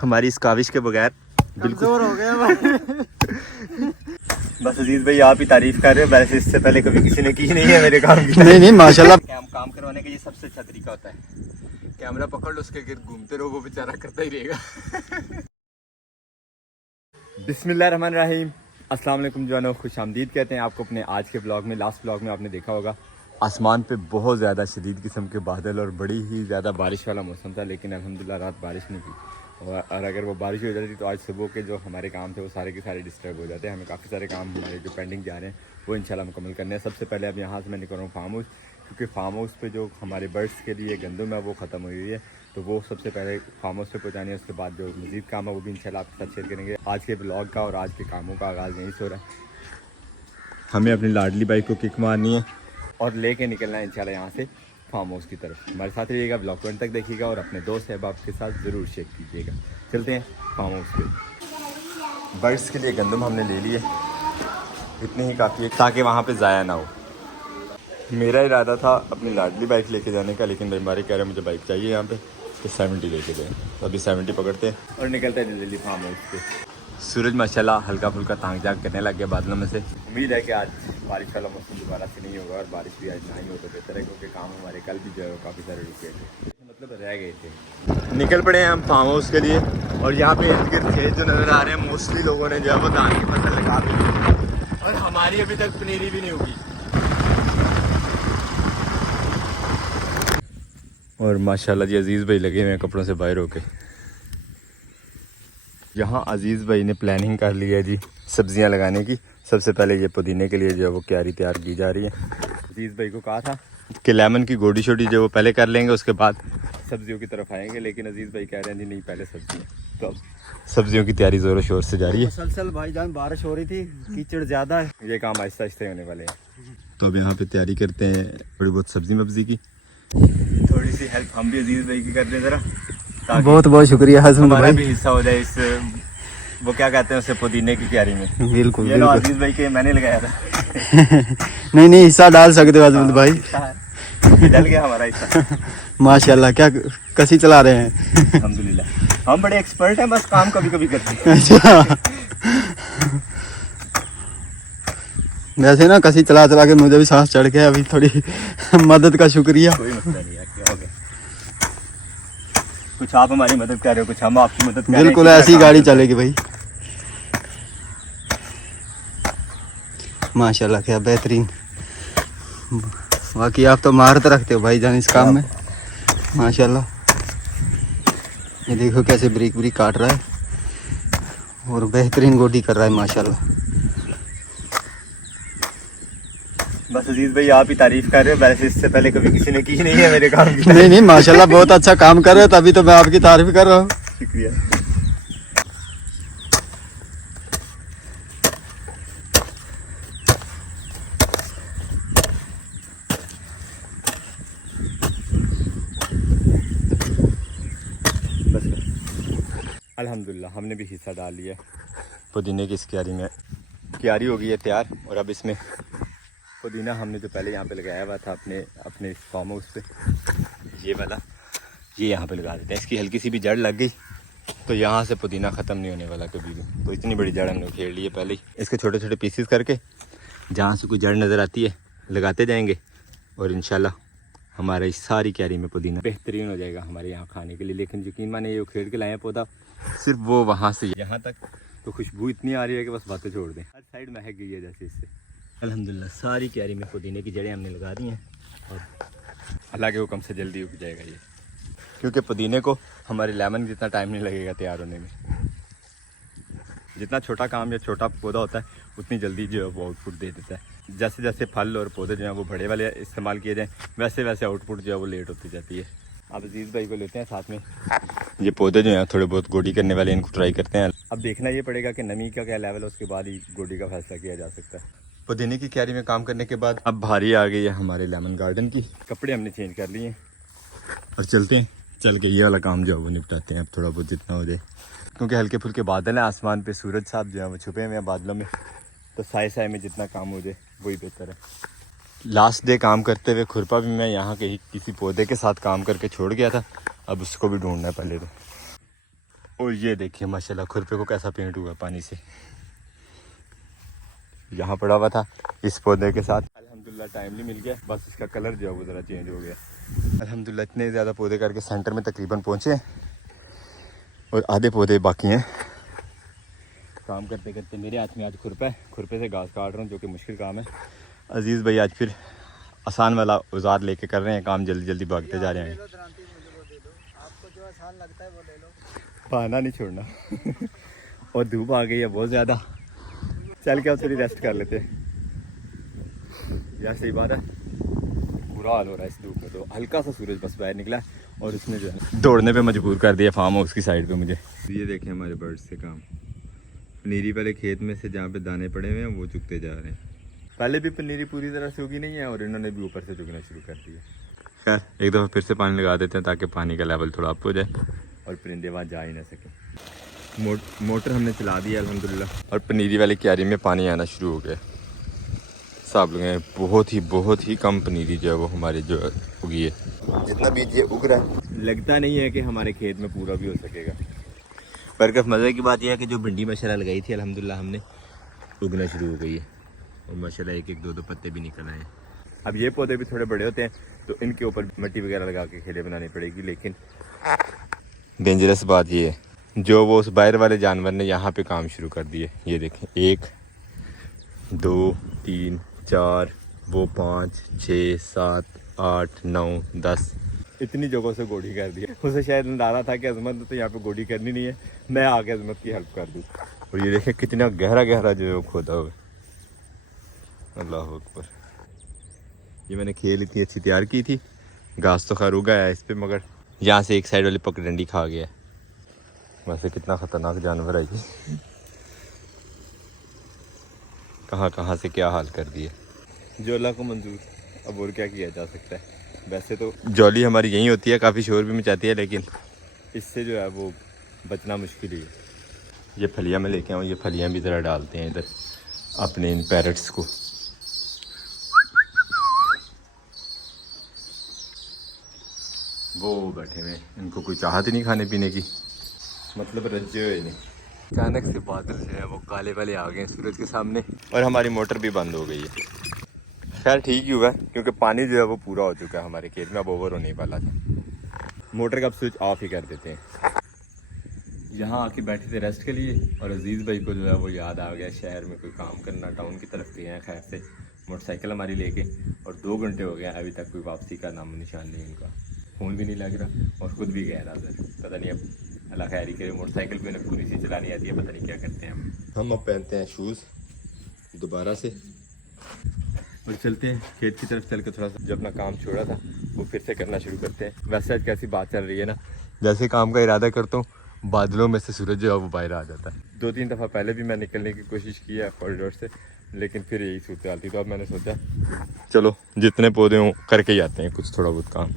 हमारी इस काविश के बगैर बिल्कुल हो गया भाई। बस अजीज भाई आप ही तारीफ कर रहे हो, वैसे इससे पहले कभी किसी ने की नहीं है मेरे काम की। नहीं माशाल्लाह। काम करवाने का ये सबसे अच्छा तरीका होता है, कैमरा पकड़ लो, उसके गिर्द घूमते रहो, वो बेचारा करता ही रहेगा। बिस्मिल्लाहिर्रहमानिर्रहीम, अस्सलाम वालेकुम जवानों, खुशामदीद कहते हैं आपको अपने आज के ब्लॉग में। लास्ट ब्लॉग में आपने देखा होगा आसमान पे बहुत ज़्यादा शदीद किस्म के बादल और बड़ी ही ज़्यादा बारिश वाला मौसम था, लेकिन अल्हम्दुलिल्लाह रात बारिश नहीं की। और अगर वो बारिश हो जाती तो आज सुबह के जो हमारे काम थे वो सारे के सारे डिस्टर्ब हो जाते हैं। हमें काफ़ी सारे काम हमारे जो पेंडिंग जा रहे हैं वो इंशाल्लाह मुकम्मल करने हैं। सबसे पहले अब यहाँ से मैं निकल रहा हूँ फार्म हाउस, क्योंकि फार्म हाउस पे जो हमारे बर्ड्स के लिए गंदम है वो ख़त्म हुई हुई है, तो वो सबसे पहले फार्म हाउस पे पहुँचानी है। उसके बाद जो मज़ीद काम है वो भी इंशाल्लाह आपके साथ शेयर करेंगे। आज के ब्लॉग का और आज के कामों का आगाज़ यहीं से हो रहा है। हमें अपनी लाडली बाइक को किक मारनी है और लेके निकलना है इंशाल्लाह यहाँ से फार्म हाउस की तरफ। हमारे साथ रहिएगा, ब्लॉग पॉइंट तक देखिएगा और अपने दोस्त अहबाब के साथ ज़रूर शेयर कीजिएगा। चलते हैं फार्म हाउस पे। बर्ड्स के लिए गंदम हमने ले लिए, इतनी ही काफ़ी है ताकि वहाँ पे ज़ाया ना हो। मेरा इरादा था अपनी लाडली बाइक लेके जाने का, लेकिन भाई हमारे कह रहे हैं मुझे बाइक चाहिए यहाँ पे, तो 70 लेके जाए। तो अभी 70 पकड़ते हैं और निकलते हैं जल्दी फार्म हाउस पे। सूरज माशाल्लाह हल्का फुल्का तांग जाग करने लग गया बादलों में से। उम्मीद है कि आज बारिश वाला मौसम दोबारा से नहीं होगा, और बारिश भी आज नहीं हो तो बेहतर है, क्योंकि काम हमारे कल भी जो है काफ़ी सारे रुके थे, मतलब रह गए थे। निकल पड़े हैं हम फार्म हाउस के लिए, और यहाँ पे इर्द गिर्द खेत जो नज़र आ रहे हैं मोस्टली लोगों ने जो है वो धान की फसल लगा दी, और हमारी अभी तक पनीरी भी नहीं होगी। और माशाल्लाह जी अजीज़ भाई लगे हुए हैं कपड़ों से बाहर होके। यहाँ अजीज़ भाई ने प्लानिंग कर ली है जी सब्जियाँ लगाने की। सबसे पहले ये पुदीने के लिए जो है वो क्यारी तैयार की जा रही है। अजीज़ भाई को कहा था कि लेमन की गोडी छोटी जो वो पहले कर लेंगे, उसके बाद सब्जियों की तरफ आएंगे, लेकिन अजीज़ भाई कह रहे हैं जी नहीं पहले सब्जियाँ। तो अब सब्जियों की तैयारी ज़ोरों शोर से जारी है। मुसलसल भाईजान बारिश हो रही थी, कीचड़ ज़्यादा है, ये काम आहिस्ता आहिस्ता ही होने वाले हैं। तो अब यहाँ पे तैयारी करते हैं थोड़ी बहुत सब्जी मब्जी की। थोड़ी सी हेल्प हम भी अजीज़ भाई की कर दें ज़रा, बहुत बहुत शुक्रिया हसमुंद हमारा भाई। भी हिस्सा हो जाए इस वो क्या कहते हैं उसे पुदीने की क्यारी में। बिल्कुल ये बिल्कुल। अजीज भाई के मैंने लगाया था। नहीं हिस्सा डाल सकते हो हसमुंद भाई। डल गया हमारा हिस्सा। माशाल्लाह, क्या कसी चला रहे हैं। अल्हम्दुलिल्लाह हम बड़े एक्सपर्ट हैं, बस काम कभी कभी करते हैं। अच्छा, वैसे ना कसी चला चला के मुझे भी सांस चढ़ गया अभी, थोड़ी मदद का शुक्रिया। कोई मसला नहीं है, क्या हो गया। कुछ आप हमारी मदद कर रहे हो, कुछ हम आपकी मदद कर रहे हैं। बिल्कुल ऐसी गाड़ी चलेगी भाई। माशाल्लाह क्या बेहतरीन, बाकी आप तो महारत रखते हो भाई जान इस काम में, माशाल्लाह। ये देखो कैसे ब्रिक ब्रिक काट रहा है और बेहतरीन गोडी कर रहा है माशाल्लाह। बस अजीज भाई आप ही तारीफ कर रहे हो, वैसे इससे पहले कभी किसी ने की नहीं है मेरे काम की। नहीं माशाल्लाह बहुत अच्छा काम कर रहे हो, तभी तो मैं आपकी तारीफ कर रहा हूँ। शुक्रिया। बस अल्हम्दुलिल्लाह हमने भी हिस्सा डाल लिया पुदीने की इस क्यारी में। क्यारी हो गई है तैयार, और अब इसमें पुदीना हमने जो पहले यहाँ पे लगाया हुआ था अपने फार्म हाउस पे, ये वाला ये यहाँ पे लगा देते हैं। इसकी हल्की सी भी जड़ लग गई तो यहाँ से पुदीना ख़त्म नहीं होने वाला कभी भी। तो इतनी बड़ी जड़ हमने उखेड़ ली है पहले ही। इसके छोटे छोटे पीसेस करके जहाँ से कोई जड़ नज़र आती है लगाते जाएंगे, और इंशाल्लाह हमारी सारी क्यारी में पुदीना बेहतरीन हो जाएगा हमारे यहाँ खाने के लिए। लेकिन यकीन माने ये उखेड़ के लाए हैं पौधा, सिर्फ वो वहाँ से यहाँ तक तो खुशबू इतनी आ रही है कि बस बातें छोड़ दें। हर साइड महक गई है जैसे इससे। अल्हम्दुलिल्लाह सारी क्यारी में पुदीने की जड़ें हमने लगा दी हैं, और अल्लाह के हुक्म से जल्दी उग जाएगा ये, क्योंकि पुदीने को हमारे लेमन जितना टाइम नहीं लगेगा तैयार होने में। जितना छोटा काम या छोटा पौधा होता है उतनी जल्दी जो है वो आउटपुट दे देता है। जैसे जैसे फल और पौधे जो हैं वो बड़े वाले इस्तेमाल किए जाएँ, वैसे वैसे आउटपुट जो है वो लेट होती जाती है। अब अजीज़ भाई को लेते हैं साथ में, ये पौधे जो हैं थोड़े बहुत गोडी करने वाले, इनको ट्राई करते हैं। अब देखना ये पड़ेगा कि नमी का क्या लेवल है, उसके बाद ही गोडी का फैसला किया जा सकता है। पुदीने की क्यारी में काम करने के बाद अब भारी आ गई है हमारे लेमन गार्डन की। कपड़े हमने चेंज कर लिए हैं और चलते हैं, चल के ये वाला काम जो है वो निपटाते हैं अब थोड़ा बहुत जितना हो जाए, क्योंकि हल्के फुल्के बादल हैं आसमान पे, सूरज साहब जो है वो छुपे हुए हैं बादलों में, तो साए साए में जितना काम हो जाए वही बेहतर है। लास्ट डे काम करते हुए खुरपा भी मैं यहाँ के किसी पौधे के साथ काम करके छोड़ गया था, अब उसको भी ढूंढना है पहले तो। और ये देखिए माशाल्लाह खुरपे को कैसा पेंट हुआ पानी से, यहाँ पड़ा हुआ था इस पौधे के साथ। अल्हम्दुलिल्लाह टाइमली मिल गया, बस इसका कलर जो है वो ज़रा चेंज हो गया। अल्हम्दुलिल्लाह इतने ज़्यादा पौधे करके सेंटर में तकरीबन पहुँचे और आधे पौधे बाकी हैं। काम करते करते मेरे हाथ में आज खुरपा है, खुरपे से घास काट रहा हूँ जो कि मुश्किल काम है। अजीज़ भाई आज फिर आसान वाला औजार लेके कर रहे हैं काम, जल्दी जल्दी भागते जा रहे हैं। आपको जो आसान लगता है वो ले लो, बहाना नहीं छोड़ना। और धूप आ गई है बहुत ज़्यादा, चल के अब थोड़ी रेस्ट कर लेते हैं यार। सही बात है, बुरा हाल हो रहा है इस धूप में। तो हल्का सा सूरज बस बाहर निकला और उसने जो है दौड़ने पे मजबूर कर दिया फार्म हाउस की साइड पे मुझे। ये देखें हमारे बर्ड्स से काम, पनीरी वाले खेत में से जहाँ पे दाने पड़े हुए हैं वो चुगते जा रहे हैं। पहले भी पनीरी पूरी तरह से उगी नहीं है और इन्होंने भी ऊपर से चुगना शुरू कर दिया। खैर एक दफ़ा फिर से पानी लगा देते हैं ताकि पानी का लेवल थोड़ा अप हो जाए और परिंदे वहाँ जा ही ना सकें। मोटर हमने चला दी है अल्हम्दुलिल्लाह और पनीरी वाली क्यारी में पानी आना शुरू हो गया। साहब लोग बहुत ही कम पनीरी जो है वो हमारी जो उगी है। जितना बीज ये उग रहा है लगता नहीं है कि हमारे खेत में पूरा भी हो सकेगा। पर मज़े की बात यह है कि जो भिंडी माशाल्लाह लगाई थी अल्हम्दुलिल्लाह हमने उगना शुरू हो गई है और माशाल्लाह एक एक दो दो पत्ते भी निकल आए हैं। अब ये पौधे भी थोड़े बड़े होते हैं तो इनके ऊपर मिट्टी वगैरह लगा के खेले बनानी पड़ेगी। लेकिन डेंजरस बात ये है जो वो उस बाहर वाले जानवर ने यहाँ पे काम शुरू कर दिए। ये देखें 1 2 3 4 वो 5 6 7 8 9 10 इतनी जगहों से गोडी कर दी है। उसे शायद अंदाजा था कि अजमत ने तो यहाँ पे गोडी करनी नहीं है, मैं आके अजमत की हेल्प कर दूँ। और ये देखें कितना गहरा गहरा जो है वो खोदा हुआ। अल्लाह अकबर। ये मैंने खेल इतनी अच्छी तैयार की थी, घास तो खैर उगा है इस पर, मगर यहाँ से एक साइड वाली पगडंडी खा गया। वैसे कितना ख़तरनाक जानवर है ये, कहाँ कहाँ से क्या हाल कर दिया। जो अल्लाह को मंजूर, अब और क्या किया जा सकता है। वैसे तो जॉली हमारी यहीं होती है, काफ़ी शोर भी मचाती है, लेकिन इससे जो है वो बचना मुश्किल ही है। ये फलियाँ मैं लेके आऊँ, ये फलियाँ भी ज़रा डालते हैं इधर अपने इन पैरट्स को। वो बैठे हुए, इनको कोई चाहत ही नहीं खाने पीने की, मतलब रज्जे हुए नहीं। अचानक से बादल जो है वो काले वाले आ गए सूरज के सामने और हमारी मोटर भी बंद हो गई है। खैर ठीक ही हुआ क्योंकि पानी जो है वो पूरा हो चुका है हमारे खेत में, अब ओवर होने वाला था। मोटर का अब स्विच ऑफ ही कर देते हैं। यहाँ आके बैठे थे रेस्ट के लिए और अजीज़ भाई को जो है वो याद आ गया शहर में कोई काम करना, टाउन की तरफ गए हैं खैर से मोटरसाइकिल हमारी लेके, और 2 घंटे हो गए अभी तक कोई वापसी का नाम निशान नहीं उनका, फ़ोन भी नहीं लग रहा और ख़ुद भी गया रहा उधर। पता नहीं अब अल्लाह खैर ही करे, मोटरसाइकिल पे पूरी सी चलानी आती है, पता नहीं क्या करते हैं हम अब पहनते हैं शूज़ दोबारा से और चलते हैं खेत की तरफ। चल के थोड़ा सा जो अपना काम छोड़ा था वो फिर से करना शुरू करते हैं। वैसे आज कैसी बात चल रही है ना, जैसे काम का इरादा करता हूँ बादलों में से सूरज जो है वो बाहर आ जाता है। 2-3 दफ़ा पहले भी मैं निकलने की कोशिश की है कॉरिडोर से, लेकिन फिर यही सूरत हाल थी। तो अब मैंने सोचा चलो जितने पौधे हों करके ही आते हैं कुछ थोड़ा बहुत काम।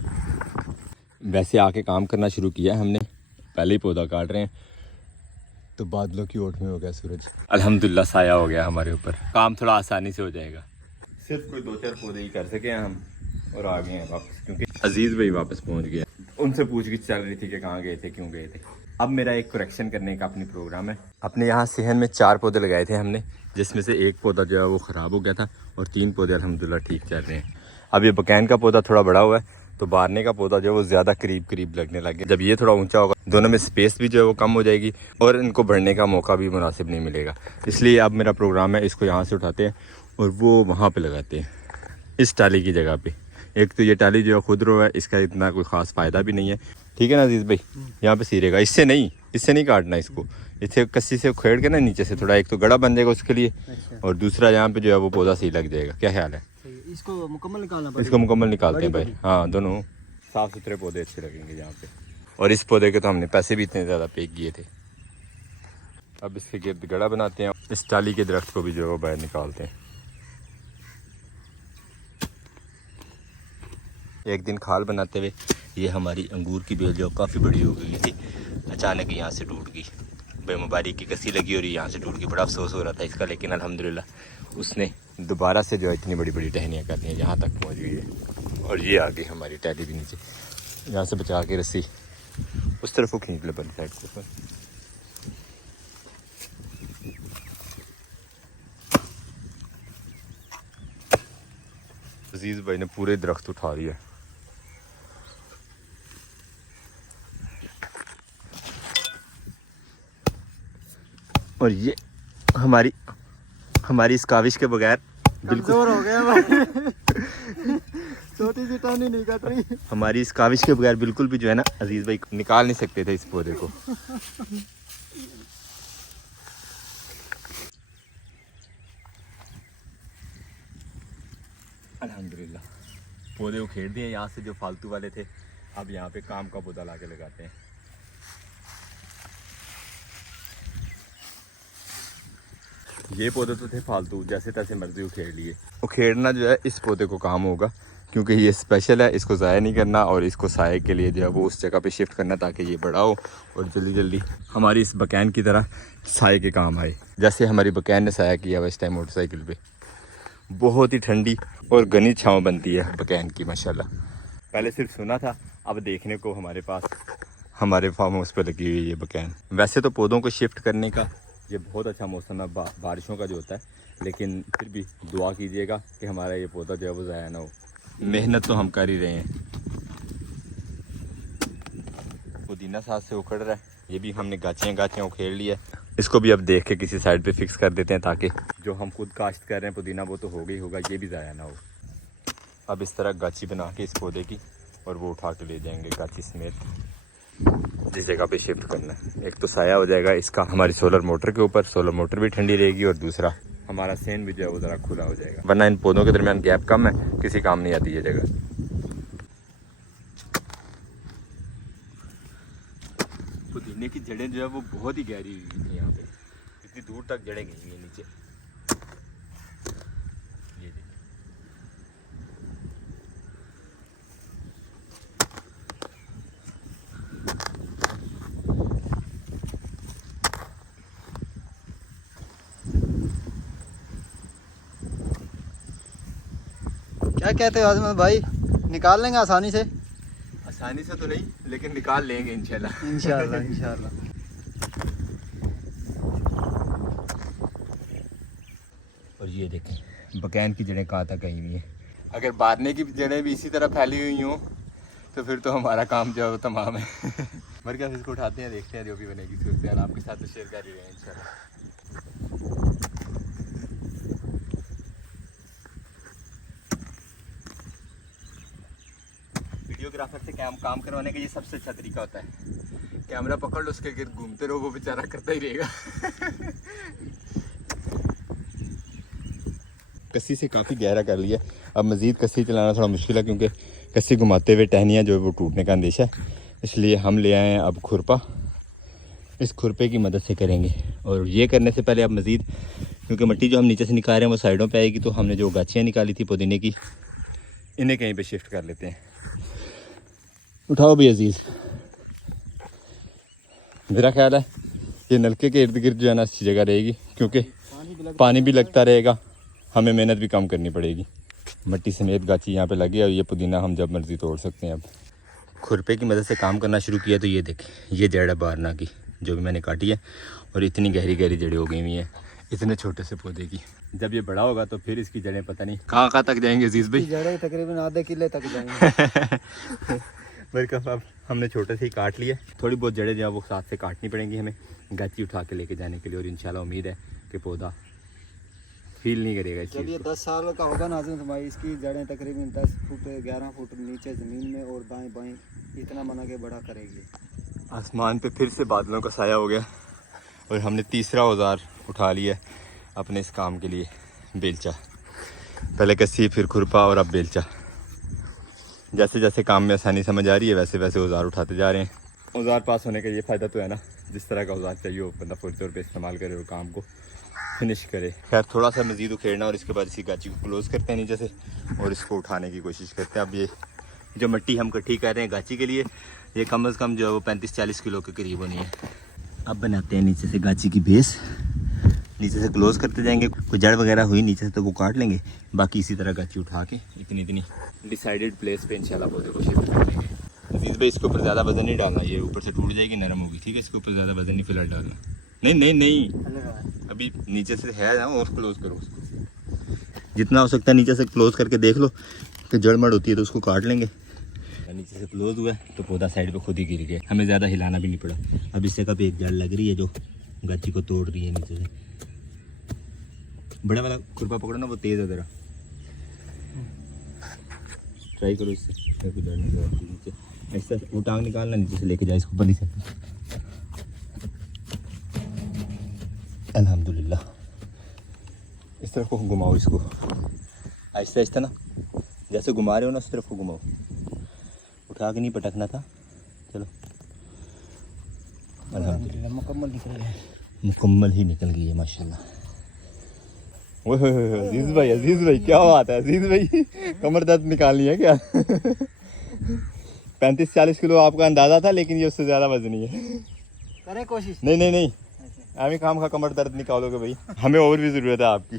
वैसे आके काम करना शुरू किया हमने, पहले ही पौधा काट रहे हैं तो बादलों की ओट में हो गया सूरज। अल्हम्दुलिल्लाह साया हो गया हमारे ऊपर, काम थोड़ा आसानी से हो जाएगा। सिर्फ कोई 2-4 पौधे ही कर सके हैं हम और आ गए हैं वापस, क्योंकि अजीज़ भाई वापस पहुंच गए। उनसे पूछगिछ चल रही थी कि कहाँ गए थे, क्यों गए थे। अब मेरा एक करेक्शन करने का अपनी प्रोग्राम है। अपने यहाँ सेहन में 4 पौधे लगाए थे हमने, जिसमें से 1 पौधा जो है वो ख़राब हो गया था और 3 पौधे अल्हम्दुलिल्लाह ठीक चल रहे हैं। अब ये बकैन का पौधा थोड़ा बड़ा हुआ है तो बारने का पौधा जो है वो ज़्यादा करीब लगने लगे। जब ये थोड़ा ऊंचा होगा दोनों में स्पेस भी जो है वो कम हो जाएगी और इनको बढ़ने का मौका भी मुनासिब नहीं मिलेगा। इसलिए अब मेरा प्रोग्राम है, इसको यहाँ से उठाते हैं और वो वहाँ पे लगाते हैं इस टाली की जगह पे। एक तो ये टाली जो है खुदरो है, इसका इतना कोई ख़ास फ़ायदा भी नहीं है, ठीक है ना अजीज़ भाई। यहाँ पे सीरेगा, इससे नहीं काटना इसको, इससे कस्सी से खेड़ के ना नीचे से थोड़ा, एक तो गड़ा बन जाएगा उसके लिए और दूसरा यहाँ पे जो है वो पौधा सही लग जाएगा। क्या ख्याल है? इसको मुकम्मल निकालना पड़ेगा। इसको मुकम्मल निकालते हैं भाई, हाँ दोनों साफ़ सुथरे पौधे अच्छे लगेंगे यहाँ पे। और इस पौधे के तो हमने पैसे भी इतने ज़्यादा पे किए थे। अब इसके गिर्द गड़ा बनाते हैं, इस टाली के दरख्त को भी जो है वो बाहर निकालते हैं। एक दिन खाल बनाते हुए ये हमारी अंगूर की बेल जो काफ़ी बड़ी हो गई थी, अचानक यहाँ से टूट गई। बेमुबारी की कसी लगी और यहाँ से टूट गई। बड़ा अफसोस हो रहा था इसका, लेकिन अल्हम्दुलिल्लाह उसने दोबारा से जो है इतनी बड़ी टहनियाँ कर दी हैं, यहाँ तक पहुँच गई है। और ये आ गई हमारी टहनी भी नीचे, यहाँ से बचा के रस्सी उस तरफ को खींच लो पहले साइड को। अजीज भाई ने पूरे दरख्त उठा दिया। और ये हमारी इस काविश के बगैर बिल्कुल हो गया भाई। छोटी सी टहनी नहीं कट रही। हमारी इस काविश के बगैर बिल्कुल भी जो है ना अजीज भाई निकाल नहीं सकते थे इस पौधे को। अल्हम्दुलिल्लाह पौधे उखेड़ दिए यहाँ से जो फालतू वाले थे। अब यहाँ पे काम का पौधा ला के लगाते हैं। ये पौधे तो थे फालतू, जैसे तैसे मर्जी उखेड़ लिए। उखेड़ना जो है इस पौधे को काम होगा क्योंकि ये स्पेशल है, इसको ज़ाया नहीं करना और इसको साए के लिए जो है वो उस जगह पे शिफ्ट करना ताकि ये बड़ा हो और जल्दी जल्दी हमारी इस बकैन की तरह साए के काम आए। जैसे हमारी बकैन ने साया किया इस टाइम मोटरसाइकिल पे। बहुत ही ठंडी और घनी छाँव बनती है बकैन की माशाल्लाह। पहले सिर्फ सुना था, अब देखने को हमारे पास हमारे फार्म हाउस पर लगी हुई है बकैन। वैसे तो पौधों को शिफ्ट करने का ये बहुत अच्छा मौसम है बारिशों का जो होता है, लेकिन फिर भी दुआ कीजिएगा कि हमारा ये पौधा जो है वो ज़ाया ना हो। मेहनत तो हम कर ही रहे हैं। पुदीना साथ से उखड़ रहा है, ये भी हमने गाछियाँ उखेड़ ली है। इसको भी अब देख के किसी साइड पे फिक्स कर देते हैं ताकि जो हम खुद काश्त कर रहे हैं पुदीना वो तो होगा ही होगा, ये भी ज़ाया ना हो। अब इस तरह गाछी बना के इस पौधे की और वो उठा के ले जाएंगे गाछी समेत जिस जगह पे शिफ्ट करना है। एक तो साया हो जाएगा इसका हमारी सोलर मोटर के ऊपर, सोलर मोटर भी ठंडी रहेगी और दूसरा हमारा सेन भी जो है वो ज़रा खुला हो जाएगा, वरना इन पौधों के दरमियान गैप कम है, किसी काम नहीं आती ये जगह। पुदीने की जड़ें जो है वो बहुत ही गहरी हुई थी यहाँ पे, इतनी दूर तक जड़ें गई हुई है नीचे। ये देखिए क्या कहते हो आजमत भाई, निकाल लेंगे आसानी से? आसानी से तो नहीं, लेकिन निकाल लेंगे इंशाल्लाह। इंशाल्लाह इंशाल्लाह। और ये देखें बकैन की जड़ें कहाँ तक गई हुई हैं। अगर बारने की जड़ें भी इसी तरह फैली हुई हों तो फिर तो हमारा काम जो है वो तमाम है। मर क्या इसको उठाते हैं, देखते हैं जो भी बनेगी सूरत हाल आपके साथ तो शेयर कर ही रहे हैं इंशाल्लाह। वीडियोग्राफर से काम करवाने का ये सबसे अच्छा तरीका होता है। कैमरा पकड़ लो, उसके गिर्द घूमते रहो, वो बेचारा करता ही रहेगा। कस्सी से काफ़ी गहरा कर लिया, अब मज़ीद कस्सी चलाना थोड़ा मुश्किल है क्योंकि कस्सी घुमाते हुए टहनियाँ जो है वो टूटने का अंदेशा है। इसलिए हम ले आए हैं अब खुरपा, इस खुरपे की मदद से करेंगे। और ये करने से पहले अब मज़ीद क्योंकि मिट्टी जो हम नीचे से निकाल रहे हैं वो साइडों पे आएगी, तो हमने जो गाछियाँ निकाली थी पुदीने की इन्हें कहीं पे शिफ्ट कर लेते हैं। उठाओ भी अजीज़, मेरा ख्याल है ये नलके के इर्द गिर्द जो है ना अच्छी जगह रहेगी क्योंकि पानी भी लगता रहेगा, हमें मेहनत भी कम करनी पड़ेगी। मिट्टी समेत गाछी यहाँ पे लगी है और ये पुदीना हम जब मर्जी तोड़ सकते हैं। अब खुरपे की मदद से काम करना शुरू किया तो ये देखें, ये जड़ है बारना की जो भी मैंने काटी है और इतनी गहरी गहरी जड़ें हो गई हुई हैं इतने छोटे से पौधे की। जब ये बड़ा होगा तो फिर इसकी जड़ें पता नहीं कहाँ तक जाएंगे अजीज़ भाई। जड़ें तकरीबन आधे किले तक जाएंगे। बरकत अब हमने छोटे से ही काट लिया, थोड़ी बहुत जड़ें जो है वो साथ से काटनी पड़ेंगी हमें गाछी उठा के लेके जाने के लिए। और इंशाल्लाह उम्मीद है कि पौधा फील नहीं करेगा इस जब ये 10 साल का होगा नाज़िम तो भाई इसकी जड़ें तकरीबन 10 फुट 11 फुट नीचे ज़मीन में और दाएं बाएं इतना बना के बड़ा करेगी। आसमान पे फिर से बादलों का साया हो गया और हमने तीसरा औजार उठा लिया अपने इस काम के लिए, बेलचा। पहले कस्सी फिर खुरपा और अब बेलचा। जैसे जैसे काम में आसानी समझ आ रही है वैसे वैसे औजार उठाते जा रहे हैं। औजार पास होने का ये फ़ायदा तो है ना, जिस तरह का औजार चाहिए वो बंदा फुल तौर पे इस्तेमाल करे और काम को फिनिश करे। खैर थोड़ा सा मज़ीद उखेड़ना और इसके बाद इसी गाची को क्लोज़ करते हैं नीचे से और इसको उठाने की कोशिश करते हैं। अब ये जो मिट्टी हम इकट्ठी कर रहे हैं गाची के लिए ये कम अज़ कम जो है वो 35-40 किलो के करीब होनी है। अब बनाते हैं नीचे से गाची की बेस, नीचे से क्लोज़ करते जाएंगे। कोई जड़ वगैरह हुई नीचे से तो वो काट लेंगे, बाकी इसी तरह गाची उठा के इतनी डिसाइडेड प्लेस पे इंशाल्लाह पौधे को शिफ्ट कर देंगे। अजीज़ भाई इसके ऊपर ज़्यादा वजन नहीं डालना, ये ऊपर से टूट जाएगी, नरम होगी, ठीक है। इसके ऊपर ज़्यादा वजन नहीं फिलहाल डालना। नहीं अभी नीचे से है ना, और क्लोज़ करो उसको जितना हो सकता है नीचे से क्लोज़ करके देख लो कि जड़ मड़ होती है तो उसको काट लेंगे। नीचे से क्लोज हुआ है तो पौधा साइड पे खुद ही गिर गया, हमें ज़्यादा हिलाना भी नहीं पड़ा। अब इससे कभी एक जड़ लग रही है जो गाची को तोड़ रही है नीचे से। बड़ा वाला खुरपा पकड़ो ना, वो तेज़ है ज़रा, ट्राई करो इससे। जड़ नीचे ऐसा वो टांग निकालना, नीचे से लेके जाए इसको बली से। अल्हम्दुलिल्लाह। इस तरफ को घुमाओ इसको आहिस्ता आहिस्ता ना, जैसे घुमा रहे हो ना उस तरफ को घुमाओ, उठा के नहीं पटकना था। चलो अल्हम्दुलिल्लाह मुकम्मल ही निकल गई है माशाल्लाह। ओए अजीज भाई क्या बात है अजीज भाई, कमर दर्द निकालनी है क्या? 35-40 किलो आपका अंदाज़ा था, लेकिन ये उससे ज़्यादा वजनी है। करें कोशिश। नहीं आमी काम का कमर दर्द निकालोगे भाई, हमें और भी ज़रूरत है आपकी।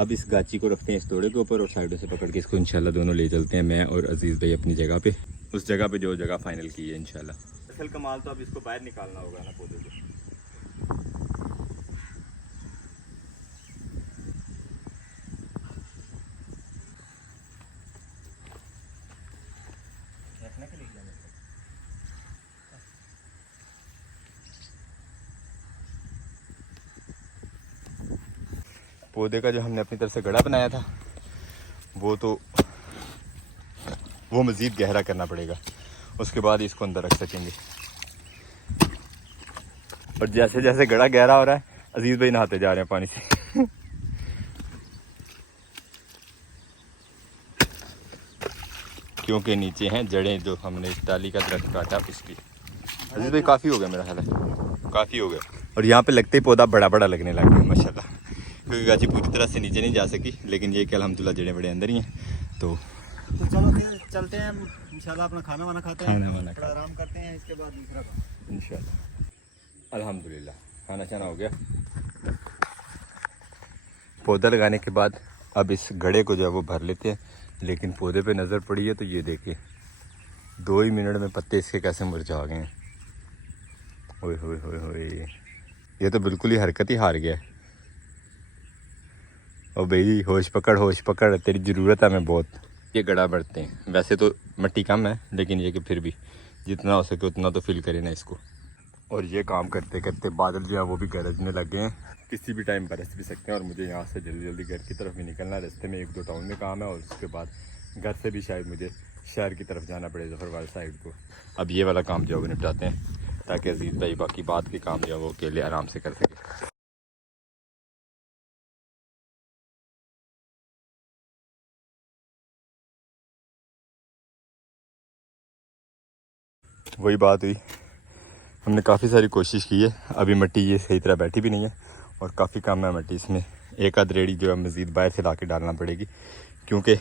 अब इस गाची को रखते हैं इस तोड़े के ऊपर और साइडों से पकड़ के इसको इंशाल्लाह दोनों ले चलते हैं, मैं और अजीज़ भाई अपनी जगह पे, उस जगह पे जो जगह फाइनल की है इंशाल्लाह। असल कमाल तो अब इसको बाहर निकालना होगा ना पौधे को। पौधे का जो हमने अपनी तरफ से गड़ा बनाया था वो मज़ीद गहरा करना पड़ेगा, उसके बाद इसको अंदर रख सकेंगे। और जैसे जैसे गड़ा गहरा हो रहा है अजीज भाई नहाते जा रहे हैं पानी से। क्योंकि नीचे हैं जड़ें जो हमने इस डाली का दरख्त काटा इसकी। अजीज भाई काफ़ी हो गया मेरा ख्याल है, काफ़ी हो गया। और यहाँ पे लगते ही पौधा बड़ा बड़ा लगने लग गया माशाल्लाह, क्योंकि गाची पूरी तरह से नीचे नहीं जा सकी, लेकिन ये कि अल्हम्दुलिल्लाह जड़ें बड़े अंदर ही हैं। तो चलो फिर चलते हैं इंशाल्लाह, अपना खाना वाना खाते हैं, खाना वाना आराम करते हैं, इसके बाद दूसरा काम इंशाल्लाह। अल्हम्दुलिल्लाह खाना छाना हो गया। पौधा लगाने के बाद अब इस गड़े को जो है वो भर लेते हैं, लेकिन पौधे पे नज़र पड़ी है तो ये देखिए 2 ही मिनट में पत्ते इसके कैसे मुरझा गए हैं। ओए होए होए होए, ये तो बिल्कुल ही हरकत ही हार गया है। ओ भाई होश पकड़ तेरी ज़रूरत है हमें बहुत। ये गड़ा बढ़ते हैं, वैसे तो मिट्टी कम है, लेकिन ये कि फिर भी जितना हो सके उतना तो फिल करें ना इसको। और ये काम करते करते बादल जो है वो भी गरजने लग गए हैं, किसी भी टाइम बरस भी सकते हैं। और मुझे यहाँ से जल्दी जल्दी घर की तरफ भी निकलना है, रास्ते में 1-2 टाउन में काम है, और उसके बाद घर से भी शायद मुझे शहर की तरफ जाना पड़े, जफरवाल साइड को। अब ये वाला काम जो है वो निपटाते हैं, ताकि अजीज़ भाई बाकी बात के काम जो है वो अकेले आराम से कर सके। वही बात हुई, हमने काफ़ी सारी कोशिश की है, अभी मिट्टी ये सही तरह बैठी भी नहीं है और काफ़ी कम है मिट्टी इसमें। एक आध रेडी जो है मज़ीद बाहर से ला के डालना पड़ेगी, क्योंकि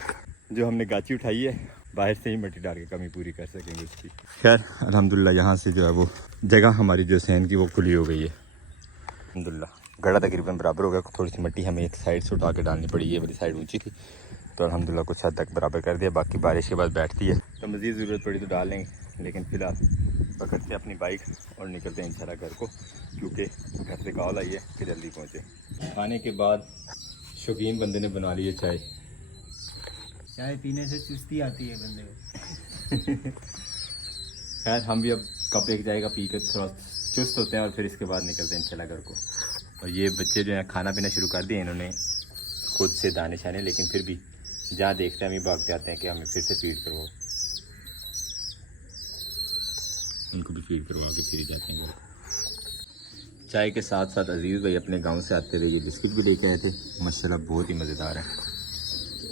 जो हमने गाची उठाई है बाहर से ही मिट्टी डाल के कमी पूरी कर सकेंगे उसकी। खैर अल्हम्दुलिल्लाह यहाँ से जो है वो जगह हमारी जो सहन की वो खुली हो गई है अल्हम्दुलिल्लाह। गड़ा तकरीबन बराबर हो गया, थोड़ी सी मिट्टी हमें एक साइड से उठा के डालनी पड़ी, ये वाली साइड ऊँची थी तो अल्हम्दुलिल्लाह कुछ हद तक बराबर कर दिया। बाकी बारिश के बाद बैठती है तो मज़ीद ज़रूरत पड़ी तो डाल लेंगे, लेकिन फ़िलहाल पकड़ते हैं अपनी बाइक और निकलते हैं इंशाल्लाह घर को, क्योंकि घर से कॉल आई है कि जल्दी पहुँचे। खाने के बाद शौकीन बंदे ने बना ली है चाय। चाय पीने से चुस्ती आती है बंदे को। खैर हम भी अब कप एक चाय का पी कर थोड़ा चुस्त होते हैं और फिर इसके बाद निकलते हैं इंशाल्लाह घर को। और ये बच्चे जो हैं खाना पीना शुरू कर दिए इन्होंने खुद से, दाने शाने, लेकिन फिर भी जहाँ देखते हैं हम भागते आते हैं कि हमें फिर से फीड करवाओ, उनको भी फीड करवा के फिर जाते हैं। चाय के साथ साथ अजीज़ भाई अपने गांव से आते हुए ये बिस्किट भी लेके आए थे, माशाल्लाह बहुत ही मज़ेदार है।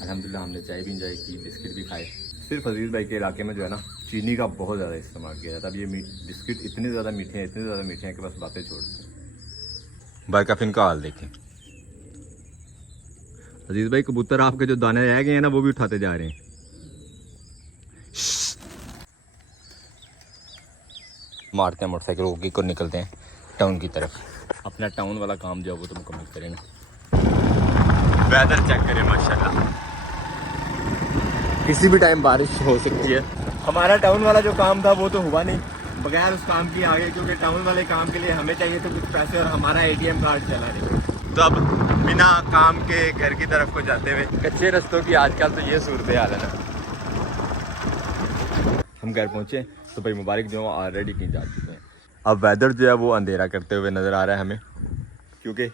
अल्हम्दुलिल्लाह हमने चाय भी इंजॉय की, बिस्किट भी खाए। सिर्फ अजीज़ भाई के इलाके में जो है ना चीनी का बहुत ज़्यादा इस्तेमाल किया जाता है। अब ये बिस्किट इतने ज़्यादा मीठे हैं कि बस बातें छोड़ दें। भाई का फिर का हाल देखें। अजीज़ भाई कबूतर आपके जो दाने रह गए हैं ना वो भी उठाते जा रहे हैं। मारते हैं मोटरसाइकिल रोकी को, निकलते हैं टाउन की तरफ। अपना टाउन वाला काम जो है वो तो मुकम्मल करें ना। वेदर चेक करें माशाल्लाह, किसी भी टाइम बारिश हो सकती है। हमारा टाउन वाला जो काम था वो तो हुआ नहीं, बगैर उस काम के आगे, क्योंकि टाउन वाले काम के लिए हमें चाहिए थे कुछ पैसे और हमारा ATM कार्ड चला नहीं। अब बिना काम के घर की तरफ को जाते हुए, कच्चे रास्तों की आजकल तो ये सूरत हाल है ना। हम घर पहुंचे तो भाई मुबारक जो ऑलरेडी कहीं जा चुके हैं। अब वेदर जो है वो अंधेरा करते हुए नज़र आ रहा है हमें, क्योंकि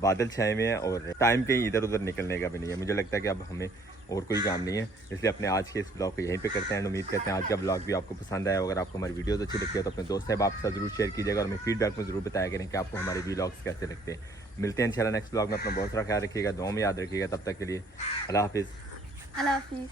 बादल छाए हुए हैं और टाइम कहीं इधर उधर निकलने का भी नहीं है। मुझे लगता है कि अब हमें और कोई काम नहीं है, इसलिए अपने आज के इस ब्लॉग को यहीं पे करते हैं। उम्मीद करते हैं आज का ब्लॉग भी आपको पसंद आया। अगर आपको हमारी वीडियोस अच्छी लगती है तो अपने दोस्त साहब आपके साथ जरूर शेयर कीजिएगा और हमें फीडबैक में जरूर बताया करें कि आपको हमारे व्लॉग्स कैसे लगते हैं। मिलते हैं इंशाल्लाह नेक्स्ट ब्लॉग में। अपना बहुत सारा ख्याल रखिएगा, दुआ में याद रखिएगा। तब तक के लिए अल्लाह हाफिज़। अल्लाह हाफिज़।